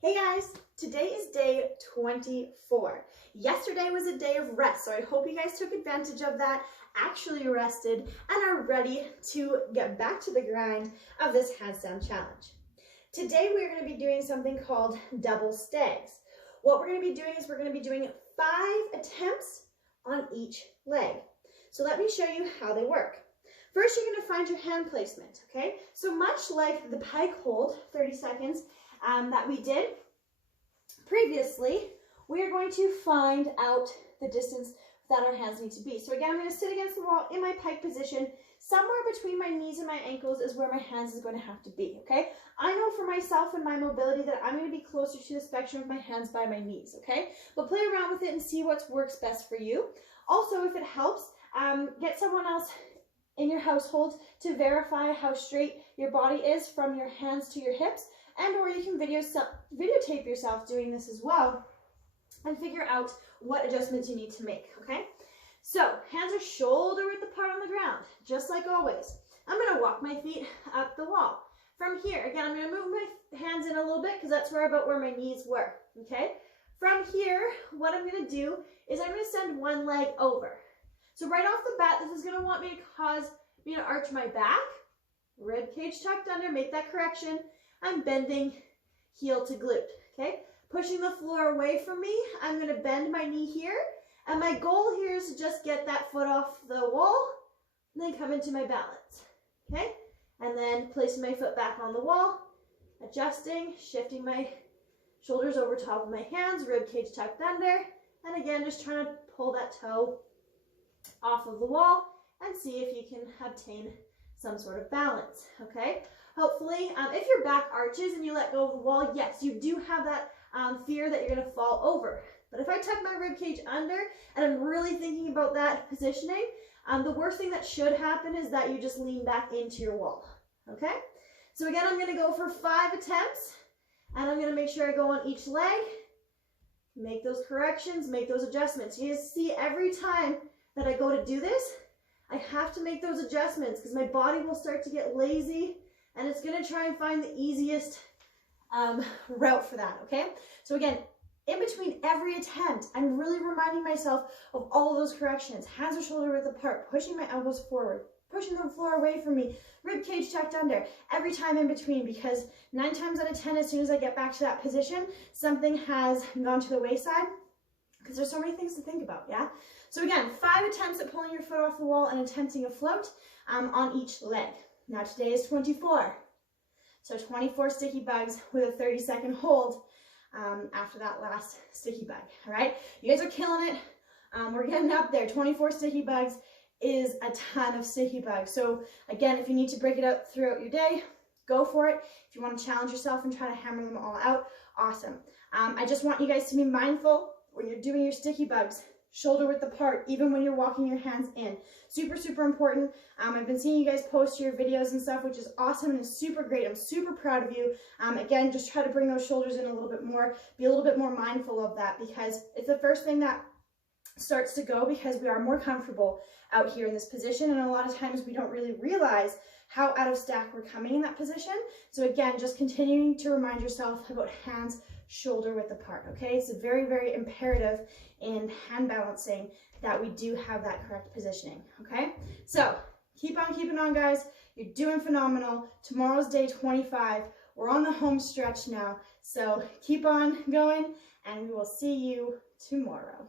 Hey guys, today is day 24. Yesterday was a day of rest, so I hope you guys took advantage of that, actually rested, and are ready to get back to the grind of this handstand challenge. Today we're going to be doing something called double stags. What we're going to be doing is we're going to be doing 5 attempts on each leg. So let me show you how they work. First, you're going to find your hand placement, okay? So much like the pike hold, 30 seconds, that we did previously, we are going to find out the distance that our hands need to be. So again, I'm going to sit against the wall in my pike position. Somewhere between my knees and my ankles is where my hands is going to have to be, okay? I know for myself and my mobility that I'm going to be closer to the spectrum of my hands by my knees, okay? But play around with it and see what works best for you. Also, if it helps, get someone else in your household to verify how straight your body is from your hands to your hips, and or you can videotape yourself doing this as well and figure out what adjustments you need to make, okay? So, hands are shoulder width apart on the ground, just like always. I'm going to walk my feet up the wall. From here, again, I'm going to move my hands in a little bit because that's about where my knees were, okay? From here, what I'm going to do is I'm going to send one leg over. So right off the bat, this is going to want me to cause me to arch my back, rib cage tucked under, make that correction. I'm bending heel to glute, okay? Pushing the floor away from me, I'm going to bend my knee here, and my goal here is to just get that foot off the wall, and then come into my balance, okay? And then placing my foot back on the wall, adjusting, shifting my shoulders over top of my hands, rib cage tucked under, and again, just trying to pull that toe off of the wall and see if you can obtain some sort of balance, okay? Hopefully, if your back arches and you let go of the wall, yes, you do have that fear that you're going to fall over. But if I tuck my rib cage under and I'm really thinking about that positioning, the worst thing that should happen is that you just lean back into your wall, okay? So again, I'm going to go for 5 attempts, and I'm going to make sure I go on each leg, make those corrections, make those adjustments. You guys see every time that I go to do this, I have to make those adjustments because my body will start to get lazy, and it's going to try and find the easiest route for that, okay? So again, in between every attempt, I'm really reminding myself of all of those corrections. Hands are shoulder width apart, pushing my elbows forward, pushing the floor away from me, rib cage tucked under, every time in between, because 9 times out of 10, as soon as I get back to that position, something has gone to the wayside, because there's so many things to think about, yeah? So again, 5 attempts at pulling your foot off the wall and attempting a float on each leg. Now today is 24. So 24 sticky bugs with a 30-second hold after that last sticky bug, all right? You guys are killing it. We're getting up there. 24 sticky bugs is a ton of sticky bugs. So again, if you need to break it out throughout your day, go for it. If you want to challenge yourself and try to hammer them all out, awesome. I just want you guys to be mindful when you're doing your sticky bugs, shoulder width apart, even when you're walking your hands in. Super, super important. I've been seeing you guys post your videos and stuff, which is awesome and super great. I'm super proud of you. Again, just try to bring those shoulders in a little bit more. Be a little bit more mindful of that because it's the first thing that starts to go because we are more comfortable out here in this position, and a lot of times we don't really realize how out of stack we're coming in that position. So again, just continuing to remind yourself about hands shoulder width apart, okay? It's very, very imperative in hand balancing that we do have that correct positioning, okay? So keep on keeping on, guys. You're doing phenomenal. Tomorrow's day 25. We're on the home stretch now, so keep on going, and we will see you tomorrow.